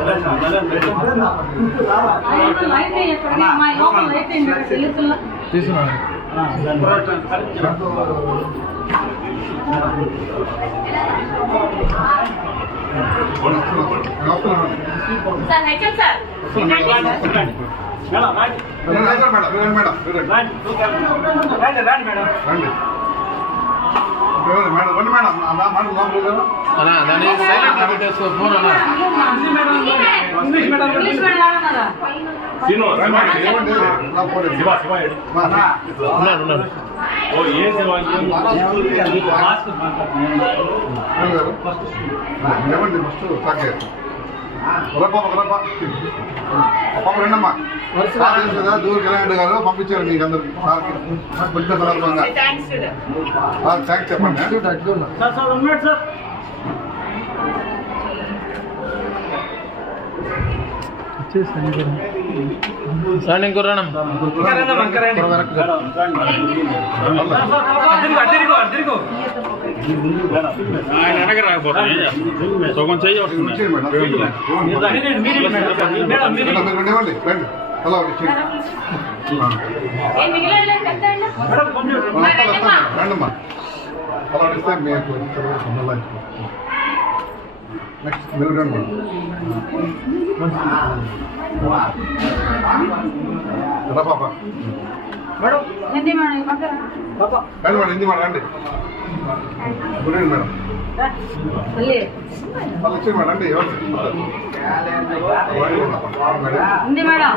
నమస్తే. నమస్కారం. Sir HM sir madam, madam, madam, madam, అన్నా దాన్ని సైలెంట్ పెట్టేసుకో ఫోన్ అన్నా. ఇంగ్లీష్ మీడియం ఉన్నారా. రండి. మేడం, ఏమండి? నా ఫోన్ ఇవ్వండి. మా, నా. ఉన్నాడు ఉన్నాడు మేడం గారు. ఆ, ఏమండి ఫస్ట్ స్టార్ట్ చేస్తాం రప్ప రప్ప పాప రండమ్మా. సార్ తెలుసు కదా దూర కళ్యాణ్ గారు పంపించారు మీకు అందరికి. సందర్భంగా. థ్యాంక్స్ చెప్పండి. ఇంకో రాణం సగం చెయ్యి వస్తుంది అలా ఇస్తే మీకు నెక్స్ట్ మీరు రండి రా పాప హిందీ మేడం ఈ పక్కన రండి మేడం హిందీ మేడం రండి గుడ్ ఈవినింగ్ మేడం మళ్ళీ వాళ్ళు వచ్చి మేడం రండి ఎవరు మేడం హిందీ మేడం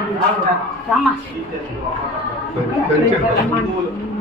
రామ్మా తెచ్చేయండి. ఆ,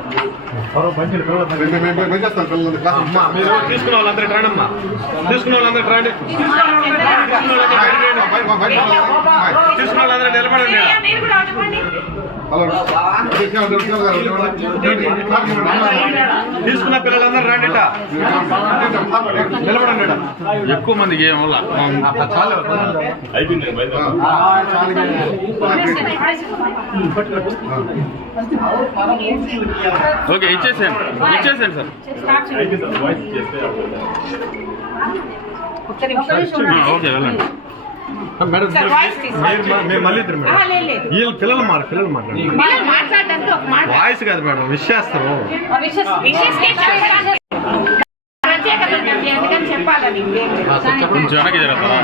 తీసుకున్న వాళ్ళందరూ తీసుకున్న వాళ్ళందరూ రండి తీసుకున్న వాళ్ళందరూ నిలబడండి. తీసుకున్న పిల్లలందరూ రండి. నిలబడండి. ఎక్కువ మందికి ఏం వల్ల చాలు ఓకే ఇచ్చేసేయండి. ఇచ్చేసేయండి సార్. ఓకే వెళ్ళండి. మేడం మీరు మళ్ళీ ఇద్దరు మేడం. వీళ్ళు పిల్లలు పిల్లలు మీరు మాట్లాడడానికి ఒక మాట. వాయిస్ కాదు మేడం చెప్పాలని కొంచెం వెనక్కి జరుగుతారా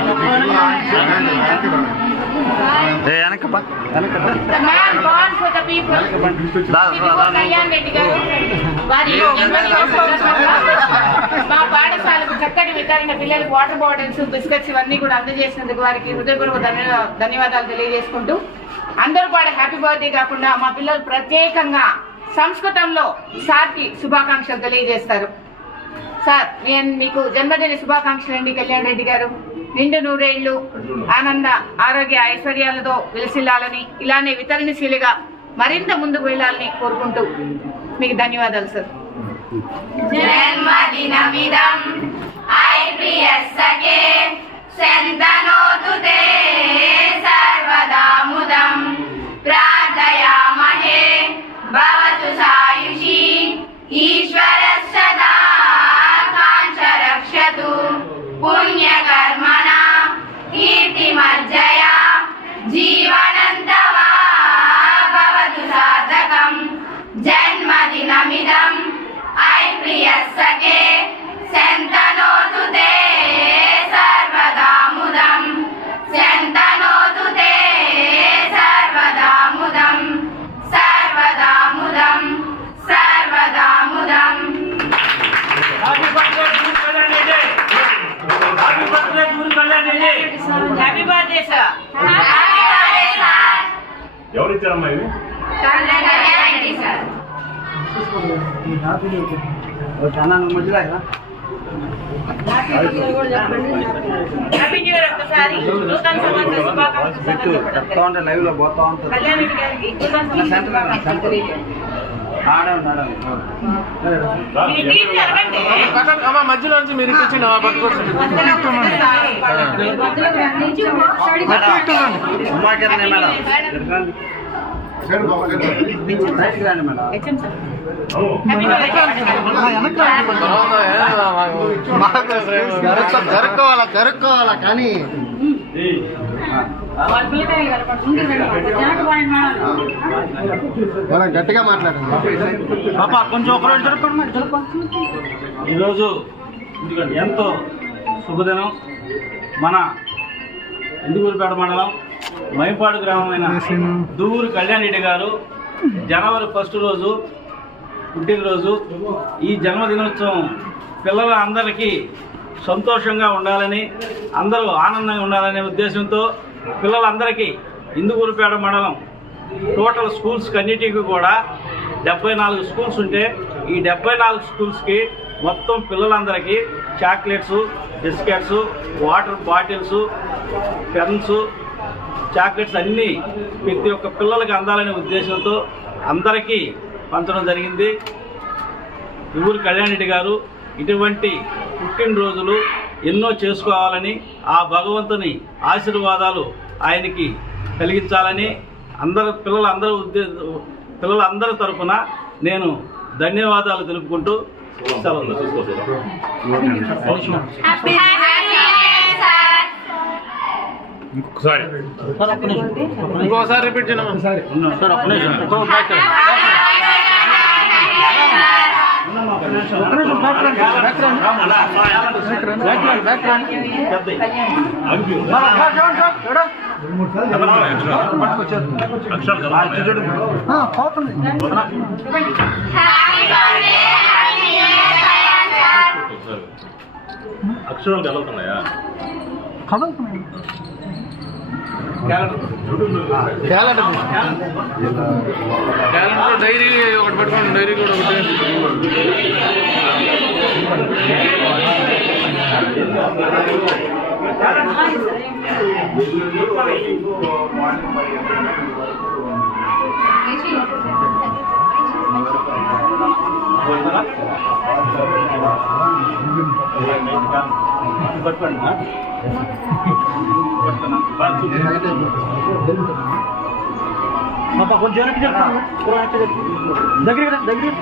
కళ్యాణ్ రెడ్డి గారు వారి మా పాఠశాలకు చక్కటి వితరణ పిల్లలకు వాటర్ బాటిల్స్ బిస్కెట్స్ ఇవన్నీ కూడా అందజేసినందుకు వారికి హృదయపూర్వక ధన్య- ధన్యవాదాలు తెలియజేసుకుంటూ అందరూ కూడా హ్యాపీ బర్త్డే కాకుండా మా పిల్లలు ప్రత్యేకంగా సంస్కృతంలో సార్కి శుభాకాంక్షలు తెలియజేస్తారు. సార్ నేను మీకు జన్మదిన శుభాకాంక్షలు అండి కళ్యాణ్ రెడ్డి గారు. నిండు నూరేళ్ళు ఆనంద ఆరోగ్య ఐశ్వర్యాలతో విలసిల్లాలని ఇలానే వితరణశీలిగా మరింత ముందుకు వెళ్ళాలని కోరుకుంటూ మీకు ధన్యవాదాలు సార్. జన్మదినమిదం శంతనోతు తే సర్వదాముదం సంవత్సర శుభాకాంక్షలు చెప్తా ఉంటే లైవ్లో పోతా ఉంటుంది అమ్మ మధ్యలో నుంచి మీరు ఇయర్ జరుక్కోవాలా జరుక్కోవాలా కానీ మనం గట్టిగా మాట్లాడండి. పాపా కొంచెం ఒక రోజు జరుపుకోండి ఈరోజు ఎంతో శుభదినం. మన ఇందుకూరుపేట మండలం మైపాడు గ్రామమైన దూరు కళ్యాణ్ రెడ్డి గారు జనవరి ఫస్ట్ రోజు పుట్టినరోజు ఈ జన్మదినోత్సవం పిల్లల అందరికీ సంతోషంగా ఉండాలని అందరూ ఆనందంగా ఉండాలనే ఉద్దేశంతో పిల్లలందరికీ ఇందుకూరుపేట మండలం టోటల్ స్కూల్స్ అన్నిటికీ కూడా డెబ్బై నాలుగు స్కూల్స్ ఉంటే ఈ డెబ్బై నాలుగు స్కూల్స్కి మొత్తం పిల్లలందరికీ chocolates biscuits water bottles pens chocolates అన్నీ ప్రతి ఒక్క పిల్లలకి అందాలనే ఉద్దేశంతో అందరికీ పంచడం జరిగింది. ఊరు కళ్యాణ్ రెడ్డి గారు ఇటువంటి పుట్టినరోజులు ఎన్నో చేసుకోవాలని ఆ భగవంతుని ఆశీర్వాదాలు ఆయనకి కలిగించాలని అందరు పిల్లలందరూ ఉద్దే పిల్లలందరి తరపున నేను ధన్యవాదాలు తెలుపుకుంటూ ఇంకొకసారి. ఇంకోసారి రిపీట్ చేయను? సార్ ఒక్క నిమిషం. పోతుంది. అక్షరాలు కలుగుతున్నాయా కదులుతున్నాయి. క్యాలెండర్. డైరీ ఒకటి పెట్టుకోండి డైరీ కూడా ఒకటి. పట్టుకోండి ఆ? పాపా కొంచెం వెనక్కి చెప్పండి. కొంచెం వెనక్కి చెప్పండి. దగ్గరికి రా, దగ్గరికి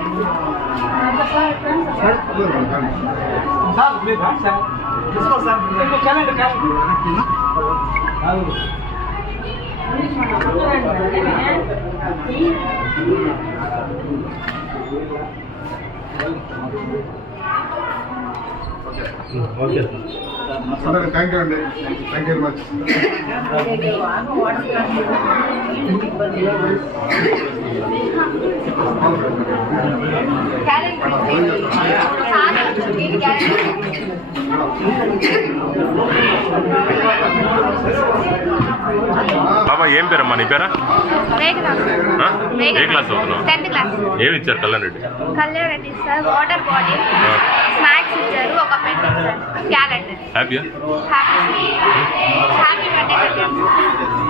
సార్ మీరు రండి సార్ తీసుకోండి సార్ ఇంకో క్యాలెండర్ క్యాలెండర్ అందరికీ థ్యాంక్ యూ అండి. థ్యాంక్ యూ వెరీ మచ్ బాబా ఏం పేరమ్మా? నీ పేరా? ఏ క్లాస్ క్లాస్. ఏమి ఇచ్చారు Kalyan Reddy? Kalyan Reddy sir water bottle ఆ. స్నాక్స్ ఇచ్చారు ఒక పెన్ ఇచ్చారు క్యాలెండర్. హ్యాపీయా హ్యాపీ బర్త్డే కళ్యాణ్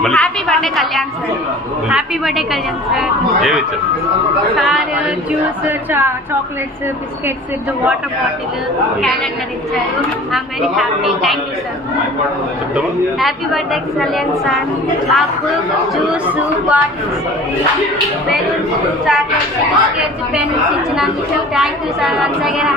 మళ్ళీ happy birthday Kalyan sir happy birthday Kalyan sir ఏమి ఇచ్చారు sir juice chocolates biscuits water bottle calendar ఇచ్చారు I'm very happy thank you sir చెప్తావా హ్యాపీ బర్త్డే కళ్యాణ్ సార్ మాకు juice bottles balloons chocolates biscuits pens ఇచ్చినందుకు thank you sir once again